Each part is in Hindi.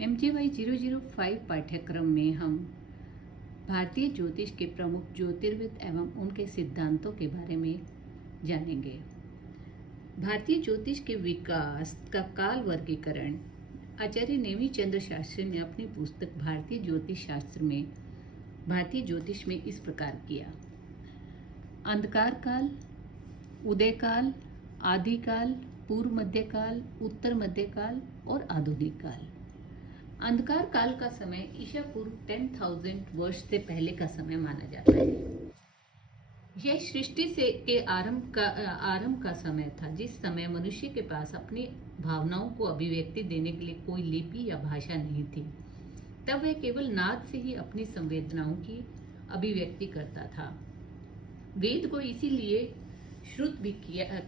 MGY 005 पाठ्यक्रम में हम भारतीय ज्योतिष के प्रमुख ज्योतिर्विद एवं उनके सिद्धांतों के बारे में जानेंगे। भारतीय ज्योतिष के विकास का काल वर्गीकरण आचार्य नेमी चंद्र शास्त्री ने अपनी पुस्तक भारतीय ज्योतिष शास्त्र में भारतीय ज्योतिष में इस प्रकार किया। अंधकार काल, उदय काल, आदिकाल, पूर्व मध्यकाल, उत्तर मध्यकाल और आधुनिक काल। अंधकार काल का समय ईसा पूर्व 10,000 वर्ष से पहले का समय माना जाता है। यह सृष्टि के आरंभ का समय था, जिस समय मनुष्य के पास अपनी भावनाओं को अभिव्यक्ति देने के लिए कोई लिपि या भाषा नहीं थी। तब वह केवल नाद से ही अपनी संवेदनाओं की अभिव्यक्ति करता था। वेद को इसीलिए श्रुत भी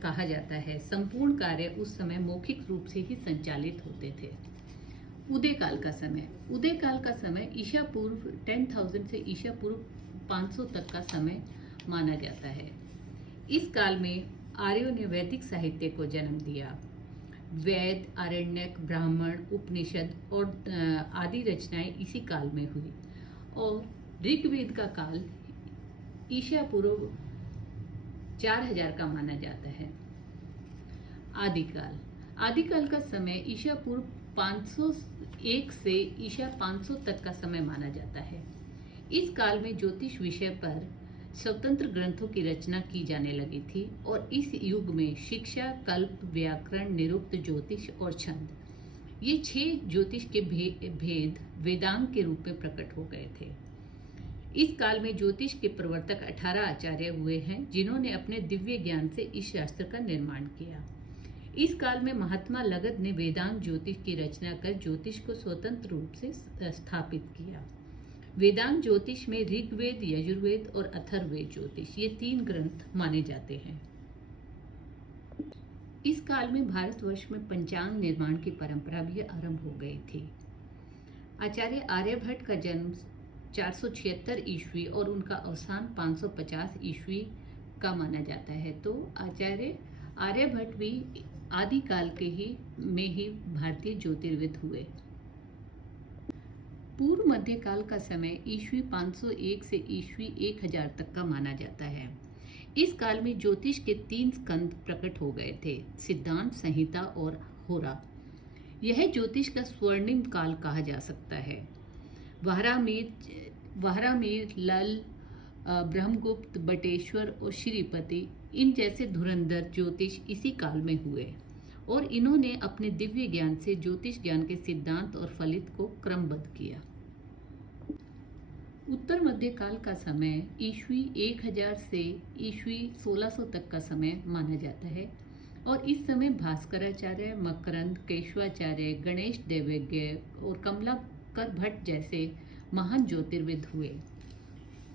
कहा जाता है। संपूर्ण कार्य उस समय मौखिक रूप से ही संचालित होते थे। उदय काल का समय ईसा पूर्व 10,000 से ईसा पूर्व 500 तक का समय माना जाता है। इस काल में आर्यों ने वैदिक साहित्य को जन्म दिया। वेद, आरण्यक, ब्राह्मण, उपनिषद और आदि रचनाएं इसी काल में हुई। और ऋग्वेद का काल ईसा पूर्व 4000 का माना जाता है। आदिकाल का समय ईसा पूर्व 501 से ईसा 500 तक का समय माना जाता है। इस काल में ज्योतिष विषय पर स्वतंत्र ग्रंथों की रचना की जाने लगी थी और इस युग में शिक्षा, कल्प, व्याकरण, निरुक्त, ज्योतिष और छंद, ये 6 ज्योतिष के भेद वेदांग के रूप में प्रकट हो गए थे। इस काल में ज्योतिष के प्रवर्तक 18 आचार्य हुए हैं, जिन्होंने अपने दिव्य ज्ञान से इस शास्त्र का निर्माण किया। इस काल में महात्मा लगध ने वेदांग ज्योतिष की रचना कर ज्योतिष को स्वतंत्र रूप से स्थापित किया। वेदांग ज्योतिष में ऋग्वेद, यजुर्वेद और अथर्ववेद ज्योतिष, ये 3 ग्रंथ माने जाते हैं। इस काल में भारतवर्ष में पंचांग निर्माण की परंपरा भी आरंभ हो गई थी। आचार्य आर्यभट्ट का जन्म 476 ईस्वी और उनका अवसान 550 ईस्वी का माना जाता है। तो आचार्य आर्यभट्ट भी आदिकाल में ही भारतीय ज्योतिर्विद हुए। पूर्व मध्यकाल का समय ईस्वी 501 से ईस्वी 1000 तक का माना जाता है। इस काल में ज्योतिष के 3 स्कंद प्रकट हो गए थे: सिद्धांत, संहिता और होरा। यह ज्योतिष का स्वर्णिम काल कहा जा सकता है। वाहरामीर, लल, ब्रह्मगुप्त, बटेश्वर और श्रीपति, इन जैसे धुरंधर ज्योतिष इसी काल में हुए और इन्होंने अपने दिव्य ज्ञान से ज्योतिष ज्ञान के सिद्धांत और फलित को क्रमबद्ध किया। उत्तर मध्यकाल का समय ईस्वी 1000 से ईस्वी 1600 तक का समय माना जाता है और इस समय भास्कराचार्य, मकरंद, केशवाचार्य, गणेश देवज्ञ और कमलाकर भट्ट जैसे महान ज्योतिर्विद हुए।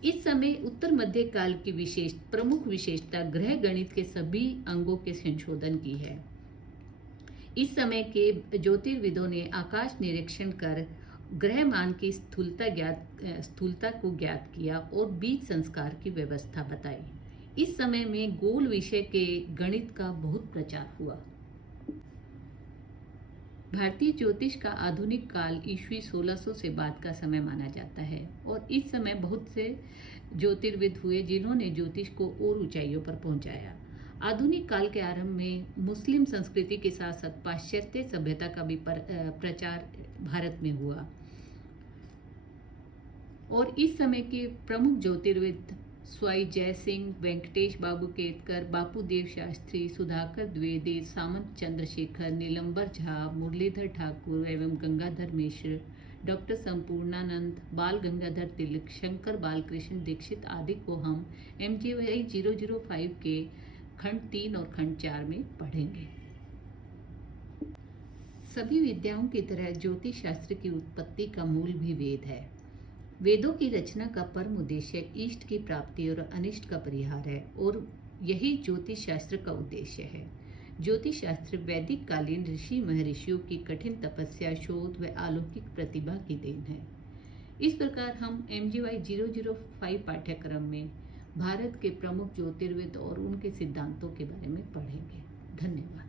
इस समय उत्तर मध्यकाल की प्रमुख विशेषता ग्रह गणित के सभी अंगों के संशोधन की है। इस समय के ज्योतिर्विदों ने आकाश निरीक्षण कर ग्रहमान की स्थूलता को ज्ञात किया और बीज संस्कार की व्यवस्था बताई। इस समय में गोल विषय के गणित का बहुत प्रचार हुआ। भारतीय ज्योतिष का आधुनिक काल ईस्वी 1600 से बाद का समय माना जाता है और इस समय बहुत से ज्योतिर्विद हुए, जिन्होंने ज्योतिष को और ऊंचाइयों पर पहुंचाया। आधुनिक काल के आरंभ में मुस्लिम संस्कृति के साथ साथ पाश्चात्य सभ्यता का भी प्रचार भारत में हुआ और इस समय के प्रमुख ज्योतिर्विद स्वाई जय सिंह, वेंकटेश बाबू केतकर, बापूदेव शास्त्री, सुधाकर द्विवेदी, सामंत चंद्रशेखर, नीलंबर झा, मुरलीधर ठाकुर एवं गंगाधर मिश्र, डॉक्टर संपूर्णानंद, बाल गंगाधर तिलक, शंकर बालकृष्ण दीक्षित आदि को हम MGY 005 के खंड 3 और खंड 4 में पढ़ेंगे। सभी विद्याओं की तरह ज्योतिष शास्त्र की उत्पत्ति का मूल भी वेद है। वेदों की रचना का परम उद्देश्य इष्ट की प्राप्ति और अनिष्ट का परिहार है और यही ज्योतिष शास्त्र का उद्देश्य है। ज्योतिष शास्त्र वैदिक कालीन ऋषि महर्षियों की कठिन तपस्या, शोध व अलौकिक प्रतिभा की देन है। इस प्रकार हम MGY 005 पाठ्यक्रम में भारत के प्रमुख ज्योतिर्विद और उनके सिद्धांतों के बारे में पढ़ेंगे। धन्यवाद।